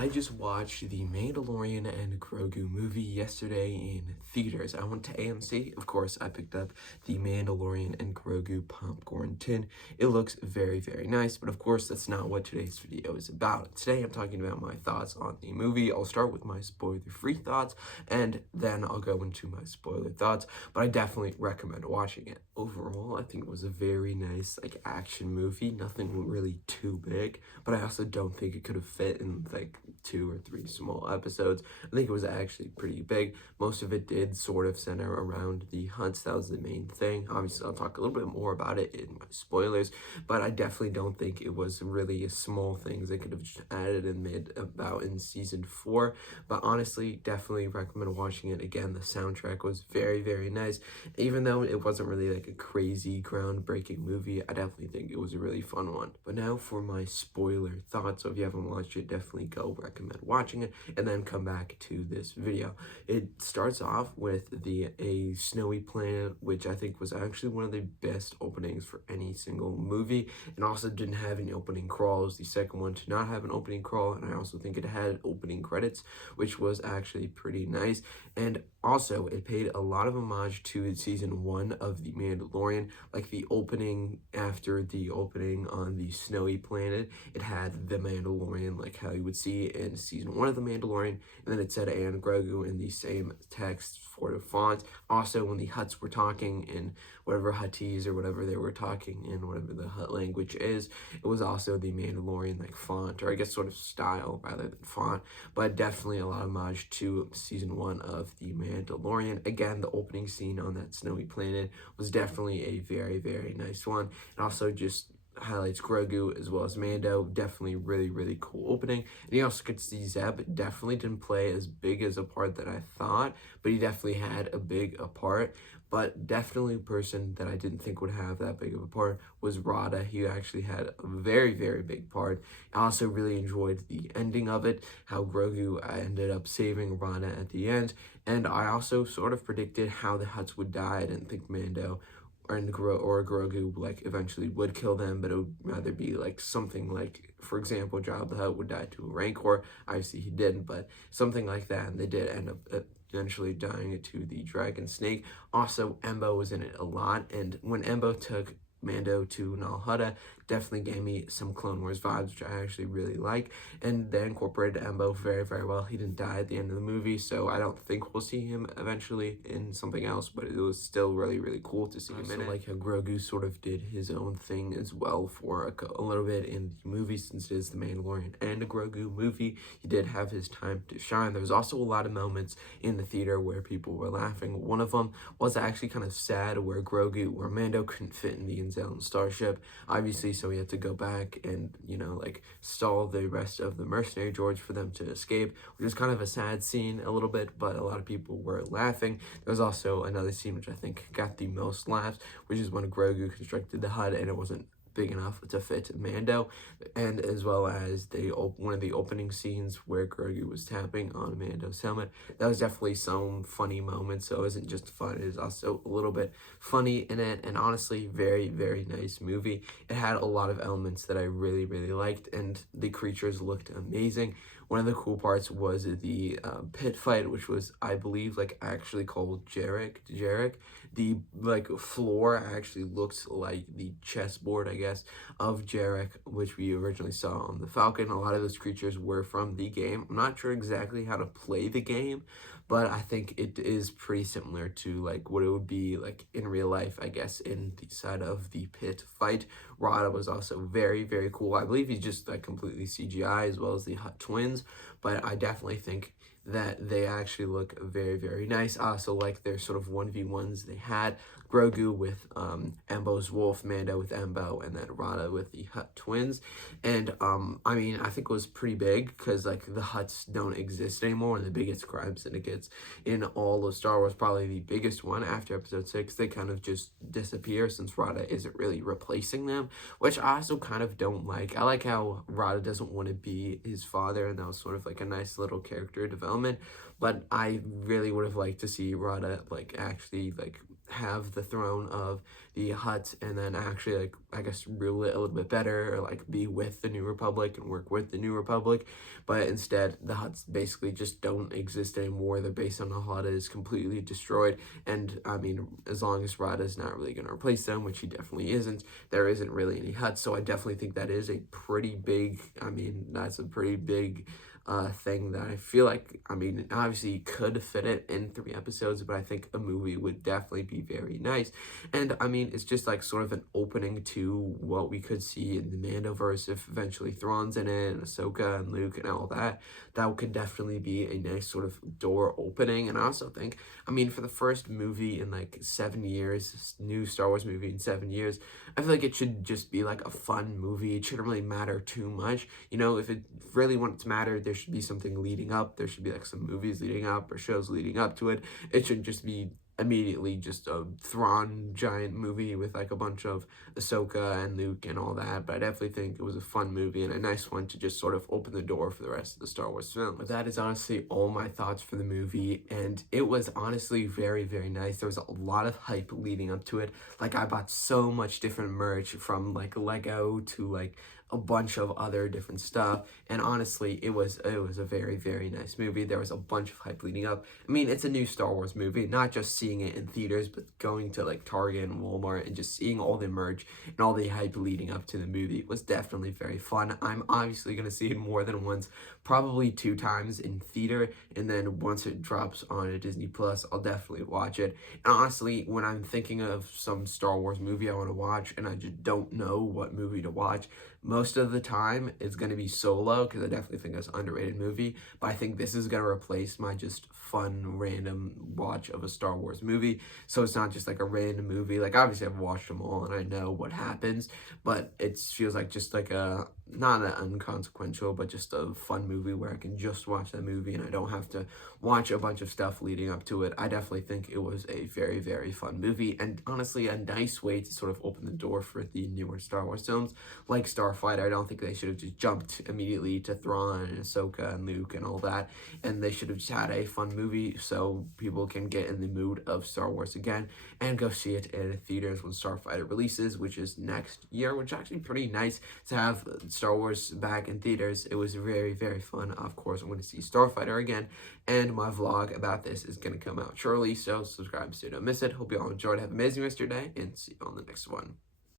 I just watched the Mandalorian and Grogu movie yesterday in theaters. I went to AMC. Of course, I picked up the Mandalorian and Grogu popcorn tin. It looks very, very nice, but of course, that's not what today's video is about. Today, I'm talking about my thoughts on the movie. I'll start with my spoiler-free thoughts, and then I'll go into my spoiler thoughts, but I definitely recommend watching it. Overall, I think it was a very nice, action movie. Nothing really too big, but I also don't think it could have fit in, 2 or 3 small episodes. I think it was actually pretty big. Most of it did sort of center around the hunts. That was the main thing. Obviously, I'll talk a little bit more about it in my spoilers, but I definitely don't think it was really small things they could have just added and made about in season 4. But honestly, definitely recommend watching it again. The soundtrack was very, very nice. Even though it wasn't really a crazy groundbreaking movie, I definitely think it was a really fun one. But now for my spoiler thoughts. So if you haven't watched it, definitely go recommend watching it and then come back to this video. It starts off with a snowy planet, which I think was actually one of the best openings for any single movie, and also didn't have any opening crawl. It was the second one to not have an opening crawl, and I also think it had opening credits, which was actually pretty nice. And also, it paid a lot of homage to season 1 of The Mandalorian, like the opening after the opening on the snowy planet. It had the Mandalorian, like how you would see in season 1 of The Mandalorian, and then it said and Grogu in the same text for the font. Also, when the Hutts were talking in whatever Huttese or whatever they were talking in, whatever the Hutt language is, it was also the Mandalorian font, or I guess sort of style rather than font, but definitely a lot of homage to season 1 of The Mandalorian. Again, the opening scene on that snowy planet was definitely a very, very nice one, and also just highlights Grogu as well as Mando. Definitely really, really cool opening. And you also get to see Zeb. Definitely didn't play as big as a part that I thought, but he definitely had a big part. But definitely a person that I didn't think would have that big of a part was Rada. He actually had a very, very big part. I also really enjoyed the ending of it, how Grogu ended up saving Rada at the end. And I also sort of predicted how the Hutts would die. I didn't think Mando or Grogu eventually would kill them, but it would rather be something like, for example, Jabba the Hutt would die to a Rancor. Obviously he didn't, but something like that, and they did end up eventually dying to the Dragon Snake. Also, Embo was in it a lot, and when Embo took Mando to Nal Hutta, definitely gave me some Clone Wars vibes, which I actually really like, and they incorporated Embo very, very well. He didn't die at the end of the movie, so I don't think we'll see him eventually in something else, but it was still really, really cool to see him in it. Like how Grogu sort of did his own thing as well for a little bit in the movie, since it is the Mandalorian and a Grogu movie. He did have his time to shine. There was also a lot of moments in the theater where people were laughing. One of them was actually kind of sad, where Mando couldn't fit in the Inzellan starship, obviously, so he had to go back and, stall the rest of the mercenary droids for them to escape, which was kind of a sad scene a little bit, but a lot of people were laughing. There was also another scene which I think got the most laughs, which is when Grogu constructed the HUD and it wasn't big enough to fit Mando, and as well as one of the opening scenes where Grogu was tapping on Mando's helmet. That was definitely some funny moments, so it wasn't just fun, it was also a little bit funny in it, and honestly, very, very nice movie. It had a lot of elements that I really, really liked, and the creatures looked amazing. One of the cool parts was the pit fight, which was, I believe, actually called Jarek. The floor actually looks like the chessboard, I guess, of Jarek, which we originally saw on the Falcon. A lot of those creatures were from the game. I'm not sure exactly how to play the game, but I think it is pretty similar to what it would be in real life, I guess, in the side of the pit fight. Rada was also very, very cool. I believe he's just completely CGI, as well as the Hutt twins, but I definitely think that they actually look very, very nice. I also like their sort of 1v1s they had. Grogu with Embo's wolf, Mando with Embo, and then Rada with the Hutt twins. And I mean, I think it was pretty big, because the Hutts don't exist anymore, and the biggest crime syndicates in all of Star Wars, probably the biggest one after episode 6, they kind of just disappear, since Rada isn't really replacing them, which I also kind of don't like. I like how Rada doesn't want to be his father, and that was sort of a nice little character development, but I really would have liked to see Rada actually have the throne of the Hutt and then actually, like, I guess, rule it a little bit better, or like be with the New Republic and work with the New Republic. But instead, the Hutts basically just don't exist anymore. Their base on Hutta is completely destroyed. And I mean, as long as Rada's not really going to replace them, which he definitely isn't, there isn't really any Hutts. So I definitely think that is a pretty big, I mean, that's a pretty big thing that I feel like, I mean, obviously you could fit it in 3 episodes, but I think a movie would definitely be very nice. And I mean, it's just like sort of an opening to what we could see in the Mandoverse if eventually Thrawn's in it, and Ahsoka and Luke and all that. That could definitely be a nice sort of door opening. And I also think, I mean, for the first movie in like 7 years, new Star Wars movie in 7 years, I feel like it should just be like a fun movie. It shouldn't really matter too much. You know, if it really wanted to matter, there should be something leading up. There should be like some movies leading up or shows leading up to it. It shouldn't just be immediately just a Thrawn giant movie with like a bunch of Ahsoka and Luke and all that. But I definitely think it was a fun movie and a nice one to just sort of open the door for the rest of the Star Wars film. But that is honestly all my thoughts for the movie, and it was honestly very, very nice. There was a lot of hype leading up to it. Like, I bought so much different merch, from like Lego to like a bunch of other different stuff, and honestly, it was a very, very nice movie. There was a bunch of hype leading up. I mean, it's a new Star Wars movie, not just seeing it in theaters, but going to like Target and Walmart and just seeing all the merch and all the hype leading up to the movie was definitely very fun. I'm obviously going to see it more than once, probably 2 times in theater, and then once it drops on a Disney Plus, I'll definitely watch it. And honestly, when I'm thinking of some Star Wars movie I want to watch and I just don't know what movie to watch, most of the time it's going to be Solo, because I definitely think it's an underrated movie. But I think this is going to replace my just fun random watch of a Star Wars movie. So it's not just like a random movie. Like, obviously I've watched them all and I know what happens, but it feels like just like a, not an unconsequential, but just a fun movie where I can just watch that movie and I don't have to watch a bunch of stuff leading up to it. I definitely think it was a very, very fun movie, and honestly a nice way to sort of open the door for the newer Star Wars films like Starfighter. I don't think they should have just jumped immediately to Thrawn and Ahsoka and Luke and all that, and they should have just had a fun movie so people can get in the mood of Star Wars again and go see it in theaters when Starfighter releases, which is next year, which is actually pretty nice to have Star Wars back in theaters. It was very, very fun. Of course, I'm going to see Starfighter again, and my vlog about this is going to come out shortly, so subscribe so you don't miss it. Hope you all enjoyed. Have an amazing rest of your day, and see you on the next one.